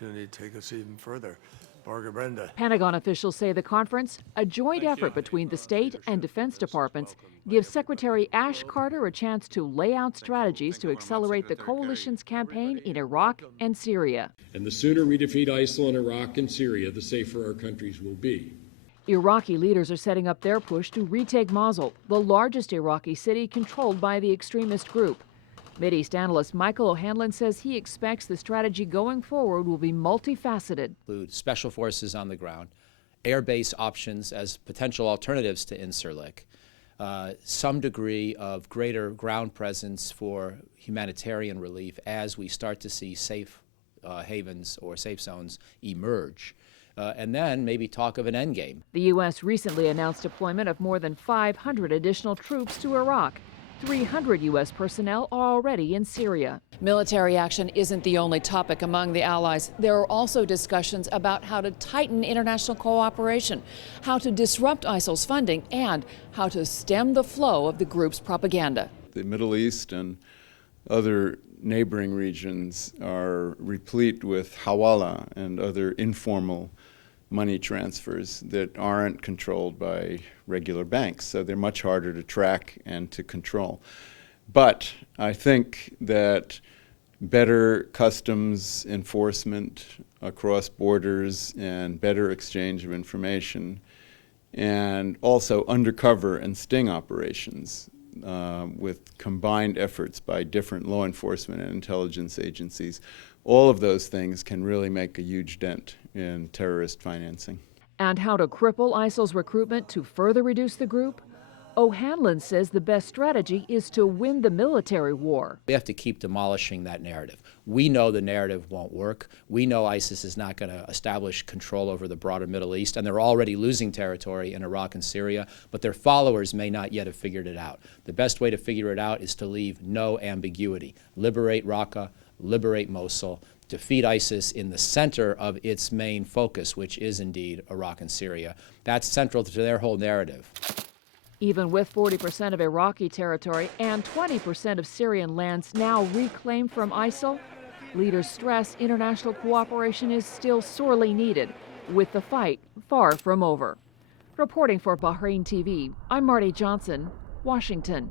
opportunity to take us even further. Brenda. Pentagon officials say the conference, a joint effort between the state and defense departments, gives Secretary Ash Carter a chance to lay out strategies to accelerate the coalition's campaign in Iraq and Syria. And the sooner we defeat ISIL in Iraq and Syria, the safer our countries will be. Iraqi leaders are setting up their push to retake Mosul, the largest Iraqi city controlled by the extremist group. Mideast analyst Michael O'Hanlon says he expects the strategy going forward will be multifaceted. Include special forces on the ground, air base options as potential alternatives to Incirlik, some degree of greater ground presence for humanitarian relief as we start to see safe havens or safe zones emerge. And then maybe talk of an endgame. The U.S. recently announced deployment of more than 500 additional troops to Iraq. 300 U.S. personnel are already in Syria. Military action isn't the only topic among the allies. There are also discussions about how to tighten international cooperation, how to disrupt ISIL's funding, and how to stem the flow of the group's propaganda. The Middle East and other neighboring regions are replete with hawala and other informal money transfers that aren't controlled by regular banks, so they're much harder to track and to control. But I think that better customs enforcement across borders and better exchange of information, and also undercover and sting operations with combined efforts by different law enforcement and intelligence agencies, all of those things can really make a huge dent in terrorist financing. And how to cripple ISIL's recruitment to further reduce the group? O'Hanlon says the best strategy is to win the military war. We have to keep demolishing that narrative. We know the narrative won't work. We know ISIS is not going to establish control over the broader Middle East, and they're already losing territory in Iraq and Syria, but their followers may not yet have figured it out. The best way to figure it out is to leave no ambiguity. Liberate Raqqa, liberate Mosul, defeat ISIS in the center of its main focus, which is indeed Iraq and Syria. That's central to their whole narrative. Even with 40% of Iraqi territory and 20% of Syrian lands now reclaimed from ISIL, leaders stress international cooperation is still sorely needed, with the fight far from over. Reporting for Baharain TV, I'm Marti Johnson, Washington.